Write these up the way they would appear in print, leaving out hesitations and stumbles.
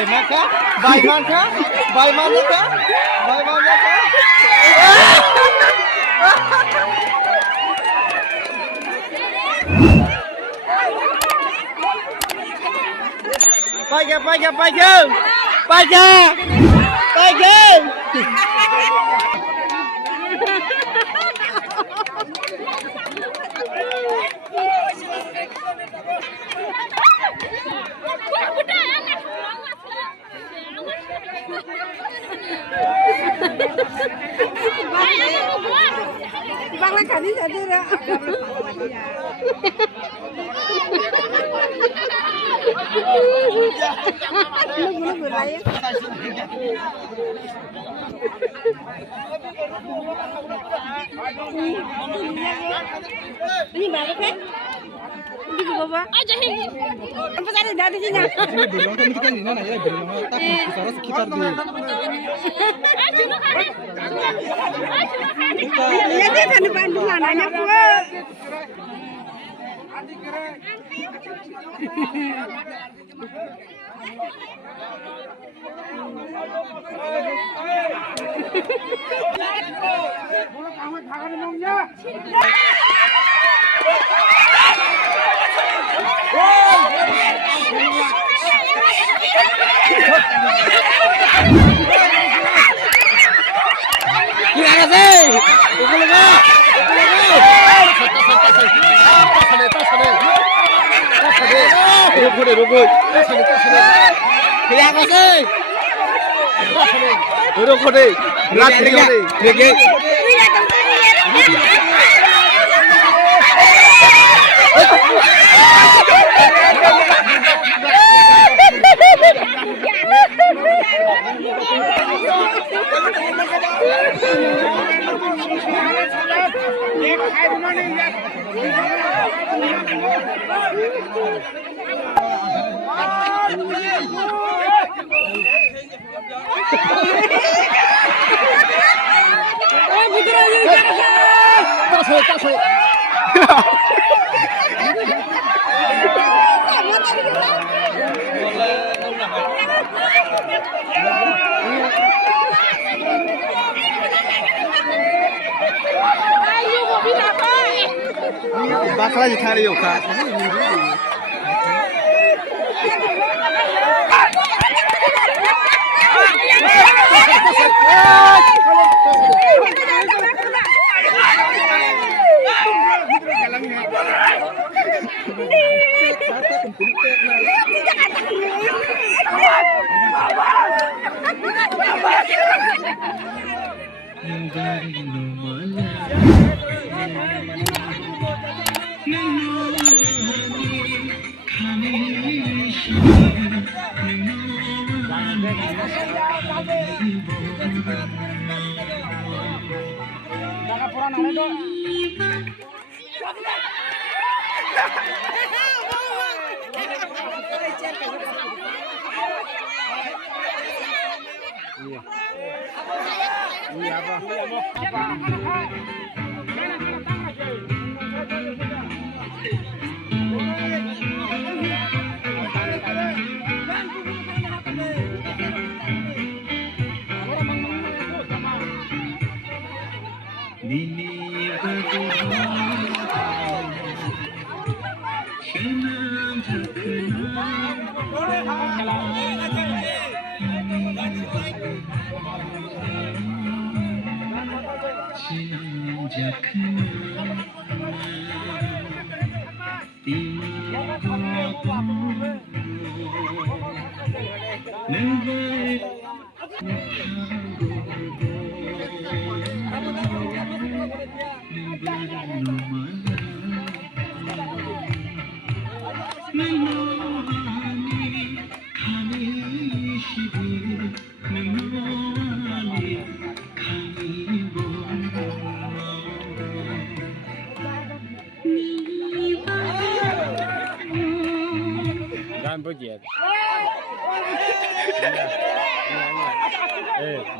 Baimaka, Baimaka, Baimaka, Baimaka. Bay kìa, bay kìa, bay kìa, bay kìa, bay kìa. Bang lang kali jadi dah. Lu lagi. Ini baru kan? Ini juga bawa. Aja ini. Apa tadi dah di sini? Ini belum kan kita ni nana ya belum. Tapi kita sekitar tu. Ya dia kan di Bandung anaknya gua. Gimana sih? Bakal aja cari yuk kak. Begitu.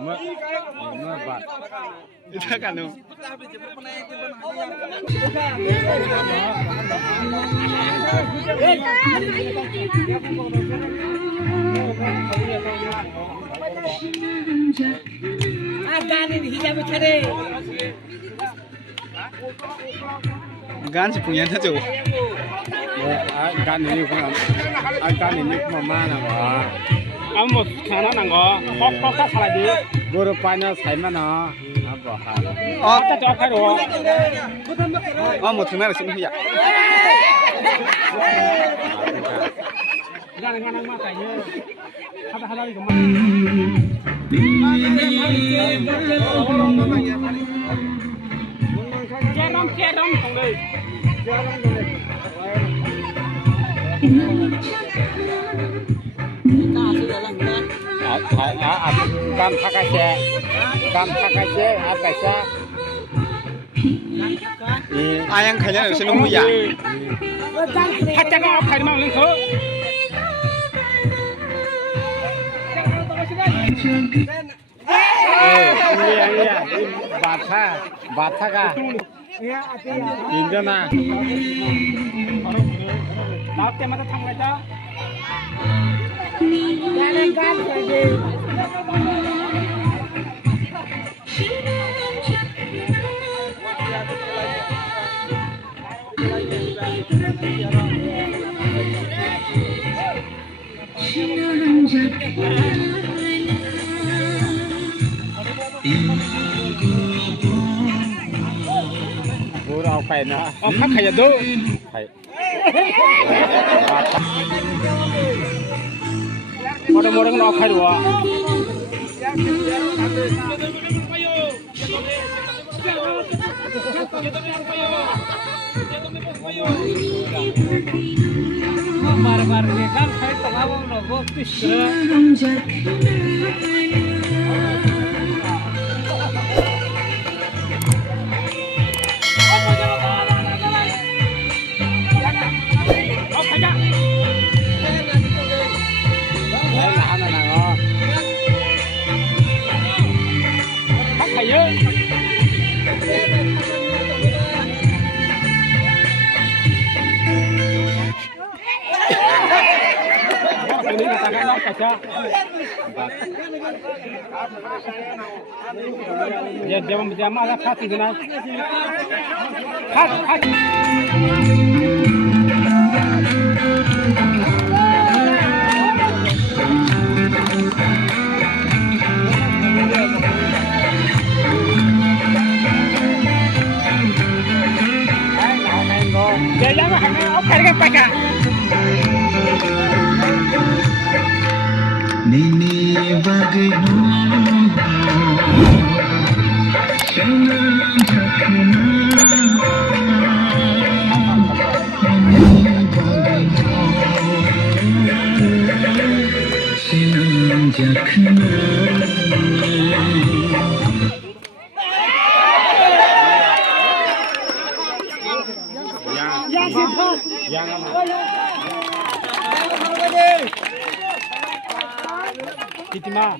Mat. Itu kan tu. gan chỉ punya thắt rồi gan ini kan gan ini mama nama 아무 하나 난거 퍽퍽 살아지 guru pana sai mana apa 아까 저 앞으로 một thằng này là xin huy ạ 가는 가는 마 가요 하다 하다리 좀 깨럼 동네 gam thakache apa sih ai ăn khai là xin huy ạ 하자가 앞에 막 링크 iya bata ka indana 나올 때마다 탕내자 guru apa ini 팍 가야 돼 모래 나와 가려 와 बार-बार देखा खाई तलाव लोगो पिछड़ा Ya jam ada pasti dengan hat ya jangan hanya pakai Nini bagno Shanam Chakna Nini bagno Shanam Chakna Kitima.